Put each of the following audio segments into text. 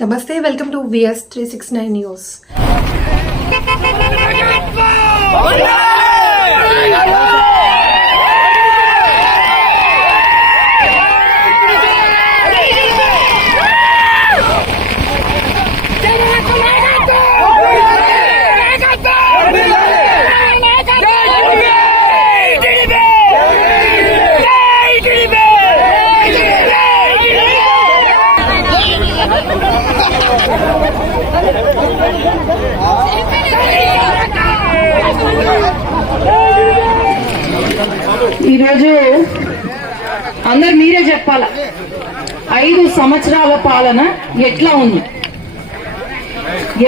నమస్తే welcome to VS three six nine news ఈరోజు అందరు మీరే చెప్పాల? ఐదు సంవత్సరాల పాలన ఎట్లా ఉంది?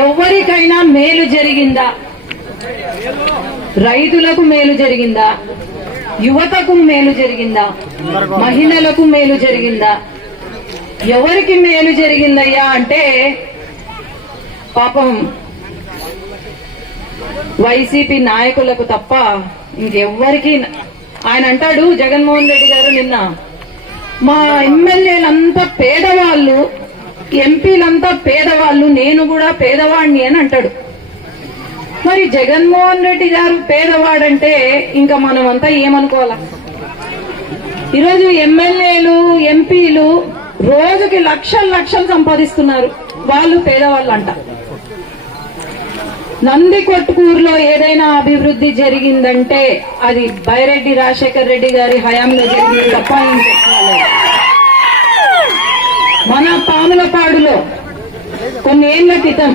ఎవరికైనా మేలు జరిగిందా? రైతులకు మేలు జరిగిందా? యువతకు మేలు జరిగిందా? మహిళలకు మేలు జరిగిందా? ఎవరికి మేలు జరిగిందయ్యా అంటే పాపం వైసీపీ నాయకులకు తప్ప ఇంకెవ్వరికి ఆయన అంటాడు జగన్మోహన్ రెడ్డి గారు నిన్న మా ఎమ్మెల్యేలంతా పేదవాళ్ళు ఎంపీలంతా పేదవాళ్ళు నేను కూడా పేదవాడిని అని అంటాడు. మరి జగన్మోహన్ రెడ్డి గారు పేదవాడంటే ఇంకా మనం అంతా ఏమనుకోవాలా? ఈరోజు ఎమ్మెల్యేలు ఎంపీలు రోజుకి లక్షలు లక్షలు సంపాదిస్తున్నారు. వాళ్ళు పేదవాళ్ళు అంటారు నంది కొట్టుకూరులో ఏదైనా అభివృద్ధి జరిగిందంటే అది బైరెడ్డి రాజశేఖర్ రెడ్డి గారి హయాంలో జరిగింది తప్ప మన పాములపాడులో కొన్ని ఏళ్ళ క్రితం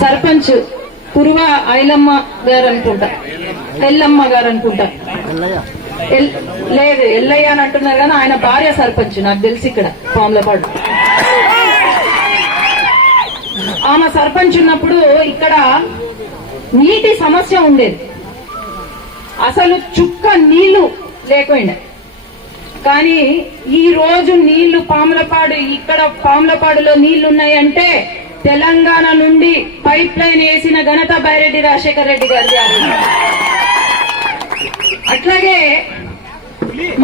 సర్పంచ్ పురువ ఐలమ్మ గారు అనుకుంటా ఎల్లమ్మ గారు అనుకుంటా లేదు ఎల్లయ్య అని అంటున్నారు కానీ ఆయన భార్య సర్పంచ్ నాకు తెలిసి ఇక్కడ పాములపాడు. ఆమె సర్పంచ్ ఉన్నప్పుడు ఇక్కడ నీటి సమస్య ఉండేది. అసలు చుక్క నీళ్ళు లేకుండా కానీ ఈ రోజు నీళ్ళు పాములపాడు ఇక్కడ పాములపాడులో నీళ్ళు ఉన్నాయంటే తెలంగాణ నుండి పైప్ లైన్ వేసిన ఘనత బైరెడ్డి రాజశేఖర రెడ్డి గారి. అట్లాగే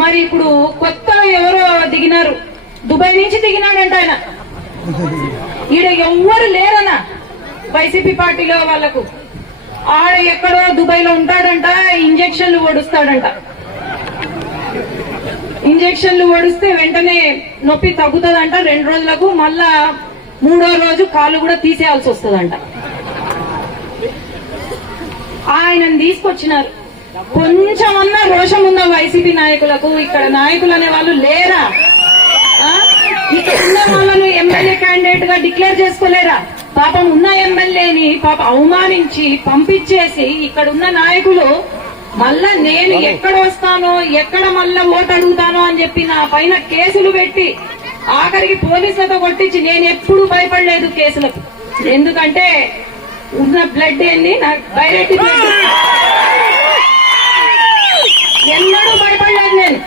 మరి ఇప్పుడు కొత్త ఎవరో దిగినారు. దుబాయ్ నుంచి దిగినాడంట ఆయన. ఈడ ఎవ్వరు లేరనా వైసీపీ పార్టీలో వాళ్ళకు. ఆడ ఎక్కడో దుబాయ్లో ఉంటాడంట ఇంజక్షన్లు ఓడుస్తాడంట ఇంజక్షన్లు ఓడిస్తే వెంటనే నొప్పి తగ్గుతుందంట రెండు రోజులకు మళ్ళా మూడో రోజు కాలు కూడా తీసేయాల్సి వస్తుందంట. ఆయనను తీసుకొచ్చినారు. కొంచెమన్నా రోషం ఉందా వైసీపీ నాయకులకు ఇక్కడ నాయకులు అనే వాళ్ళు లేరా? ఇక్కడ ఉన్న వాళ్ళను ఎమ్మెల్యే క్యాండిడేట్గా డిక్లేర్ చేసుకోలేరా? పాపం ఉన్న ఎమ్మెల్యేని పాప అవమానించి పంపించేసి ఇక్కడ ఉన్న నాయకులు మళ్ళా నేను ఎక్కడ వస్తానో ఎక్కడ మళ్ళా ఓటు అడుగుతానో అని చెప్పి నా పైన కేసులు పెట్టి ఆఖరికి పోలీసులతో కొట్టించి నేను ఎప్పుడు భయపడలేదు కేసులకు. ఎందుకంటే ఉన్న బ్లడ్ ఏంది? నాకు డైరెక్ట్ బ్లడ్ ఎన్నడూ భయపడలేదు నేను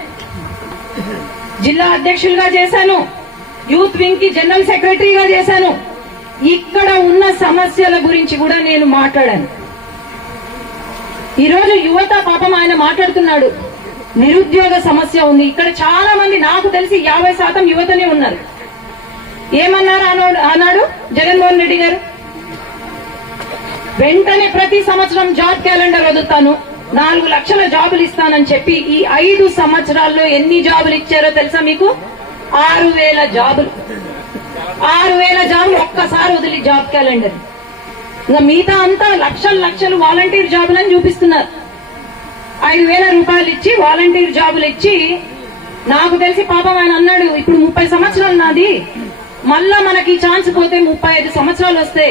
జిల్లా అధ్యక్షులుగా చేశాను. యూత్ వింగ్కి జనరల్ సెక్రటరీగా చేశాను. ఇక్కడ ఉన్న సమస్యల గురించి కూడా నేను మాట్లాడాను. ఈరోజు యువత పాపం ఆయన మాట్లాడుతున్నాడు. నిరుద్యోగ సమస్య ఉంది. ఇక్కడ చాలా మంది నాకు తెలిసి యాభై శాతం యువతనే ఉన్నారు. ఏమన్నారు అన్నాడు అన్నాడు జగన్మోహన్ రెడ్డి గారు? వెంటనే ప్రతి సంవత్సరం జాబ్ క్యాలెండర్ వదులుతాను. నాలుగు లక్షల జాబులు ఇస్తానని చెప్పి ఈ ఐదు సంవత్సరాల్లో ఎన్ని జాబులు ఇచ్చారో తెలుసా మీకు? ఆరు వేల జాబులు. ఆరు వేల జాబులు ఒక్కసారి వదిలి జాబ్ క్యాలెండర్ ఇంకా మిగతా అంతా లక్షలు లక్షలు వాలంటీర్ జాబులని చూపిస్తున్నారు. ఐదు వేల రూపాయలు ఇచ్చి వాలంటీర్ జాబులు ఇచ్చి నాకు తెలిసి పాపం ఆయన అన్నాడు ఇప్పుడు ముప్పై సంవత్సరాలు నాది. మళ్ళా మనకి ఛాన్స్ పోతే ముప్పై ఐదు సంవత్సరాలు వస్తే.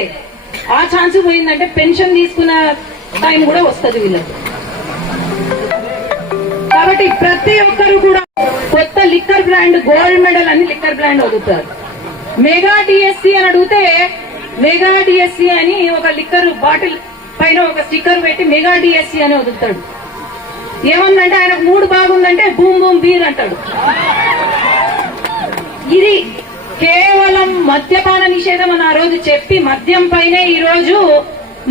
ఆ ఛాన్స్ పోయిందంటే పెన్షన్ తీసుకున్న టైం కూడా వస్తుంది వీళ్ళకి. కాబట్టి ప్రతి ఒక్కరు కూడా కొత్త లిక్కర్ బ్రాండ్ గోల్డ్ మెడల్ అని లిక్కర్ బ్రాండ్ వదులుతారు మెగా డిఎస్సి అని అడిగితే మెగా డిఎస్సి అని ఒక లిక్కర్ బాటిల్ పైన ఒక స్టిక్కర్ పెట్టి మెగా డిఎస్సి అని వదులుతాడు. ఏమన్నంటే ఆయనకు మూడు బాగుందంటే బూమ్ బూమ్ బీర్ అంటాడు. ఇది కేవలం మద్యపాన నిషేధం అని ఆ రోజు చెప్పి మద్యం పైనే ఈ రోజు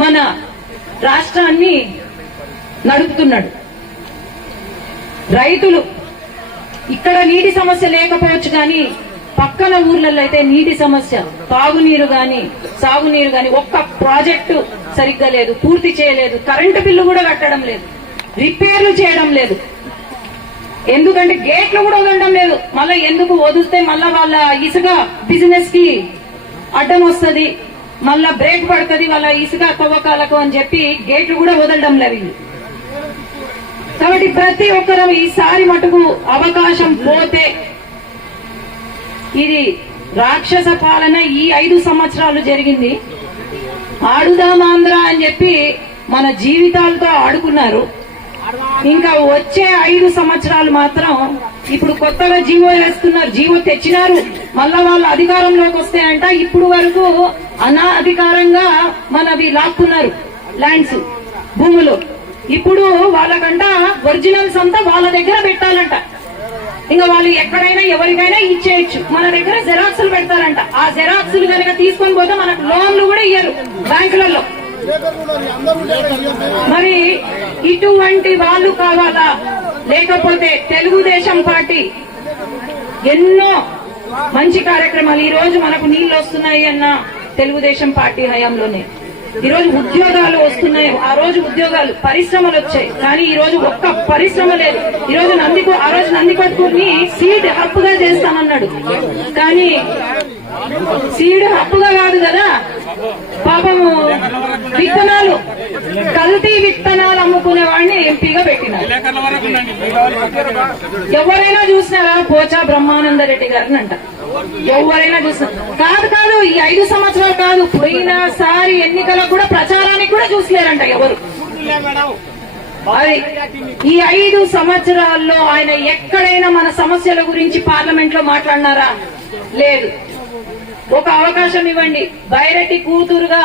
మన రాష్ట్రాన్ని నడుపుతున్నాడు. రైతులు ఇక్కడ నీటి సమస్య లేకపోవచ్చు కానీ పక్కన ఊర్లలో అయితే నీటి సమస్య తాగునీరు గాని సాగునీరు గాని ఒక్క ప్రాజెక్టు సరిగ్గా లేదు పూర్తి చేయలేదు కరెంటు బిల్లు కూడా కట్టడం లేదు రిపేర్లు చేయడం లేదు ఎందుకంటే గేట్లు కూడా వదలడం లేదు మళ్ళీ ఎందుకు వదిలితే మళ్ళా వాళ్ళ ఇసుక బిజినెస్కి అడ్డం వస్తుంది మళ్ళా బ్రేక్ పడుతుంది వాళ్ళ ఇసుక తవ్వకాలకు అని చెప్పి గేట్లు కూడా వదలడం లేదు వీళ్ళు. కాబట్టి ప్రతి ఒక్కరం ఈసారి మటుకు అవకాశం పోతే ఇది రాక్షస పాలన ఈ ఐదు సంవత్సరాలు జరిగింది. ఆడుదాం ఆంధ్ర అని చెప్పి మన జీవితాలతో ఆడుకున్నారు. ఇంకా వచ్చే ఐదు సంవత్సరాలు మాత్రం ఇప్పుడు కొత్తగా జీవో వేస్తున్నారు. జీవో తెచ్చినారు. మళ్ళా వాళ్ళు అధికారంలోకి వస్తే అంట ఇప్పుడు వరకు అనాధికారంగా మనవి లాక్కున్నారు. ల్యాండ్స్ భూములు. ఇప్పుడు వాళ్ళకంట ఒరిజినల్స్ అంతా వాళ్ళ దగ్గర పెట్టాలంట. ఇంకా వాళ్ళు ఎక్కడైనా ఎవరికైనా ఇచ్చేయచ్చు. మన దగ్గర జెరాక్సులు పెడతారంట. ఆ జెరాక్సులు కనుక తీసుకొని పోతే మనకు లోన్లు కూడా ఇయ్యరు బ్యాంకులలో. మరి ఇటువంటి వాళ్ళు కావాలా? లేకపోతే తెలుగుదేశం పార్టీ ఎన్నో మంచి కార్యక్రమాలు ఈ రోజు మనకు నీళ్ళు వస్తున్నాయి అన్న తెలుగుదేశం పార్టీ హయాంలోనే. ఈ రోజు ఉద్యోగాలు వస్తున్నాయి. ఆ రోజు ఉద్యోగాలు పరిశ్రమలు వచ్చాయి. కానీ ఈ రోజు ఒక్క పరిశ్రమ లేదు. ఈ రోజు నందికో ఆ రోజు నందికొట్కూరుని సీడ్ హబ్గా చేస్తానన్నాడు. కానీ సీడ్ హబ్బుగా కాదు కదా? పాపము విత్తనాలు కల్తీ విత్తనాలు అమ్ముకునే వాడిని ఎంపీగా పెట్టినారు. ఎవరైనా చూసినారా పోచా బ్రహ్మానంద రెడ్డి గారిని అంట. ఎవరైనా చూస్తారు. కాదు కాదు ఈ ఐదు సంవత్సరాలు కాదు. పోయినసారి ఎన్నికలకు కూడా ప్రచారానికి కూడా చూసలేరంట ఎవరు. అది ఈ ఐదు సంవత్సరాల్లో ఆయన ఎక్కడైనా మన సమస్యల గురించి పార్లమెంట్లో మాట్లాడినారా? లేదు. ఒక అవకాశం ఇవ్వండి. బైరెడ్డి కూతురుగా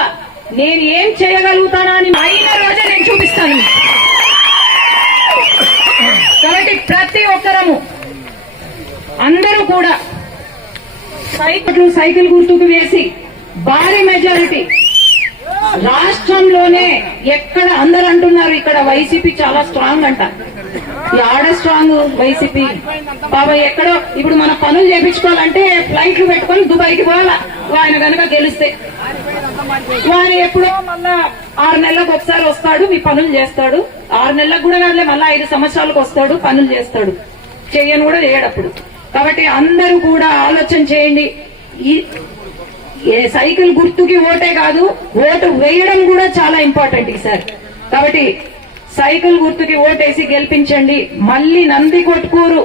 నేను ఏం చేయగలుగుతానా అని అయిన రోజే నేను చూపిస్తాను. కాబట్టి ప్రతి ఒక్కరము అందరూ కూడా సైకిల్ సైకిల్ గుర్తుకు వేసి భారీ మెజారిటీ రాష్ట్రంలోనే ఎక్కడ అందరు అంటున్నారు ఇక్కడ వైసీపీ చాలా స్ట్రాంగ్ అంట. ఈ ఆడ స్ట్రాంగ్ వైసీపీ. బాబా ఎక్కడో ఇప్పుడు మన పనులు చేపించుకోవాలంటే ఫ్లైట్లు పెట్టుకొని దుబాయ్కి పోవాలా? ఆయన కనుక గెలిస్తే. ఆయన ఎప్పుడో మళ్ళా ఆరు నెలలకు ఒకసారి వస్తాడు మీ పనులు చేస్తాడు. ఆరు నెలలకు కూడా కాదులే మళ్ళా ఐదు సంవత్సరాలకు వస్తాడు పనులు చేస్తాడు. చెయ్యను కూడా చేయడప్పుడు కాబట్టి అందరూ కూడా ఆలోచన చేయండి. ఏ సైకిల్ గుర్తుకి ఓటే కాదు ఓటు వేయడం కూడా చాలా ఇంపార్టెంట్ ఈసారి కాబట్టి సైకిల్ గుర్తుకి ఓటేసి గెలిపించండి. మళ్ళీ నంది కొట్టుకూరు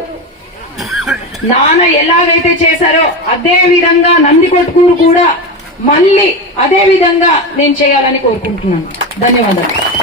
నాన్న ఎలాగైతే చేశారో అదే విధంగా నంది కొట్టుకూరు కూడా మళ్ళీ అదే విధంగా నేను చేయాలని కోరుకుంటున్నాను. ధన్యవాదాలు.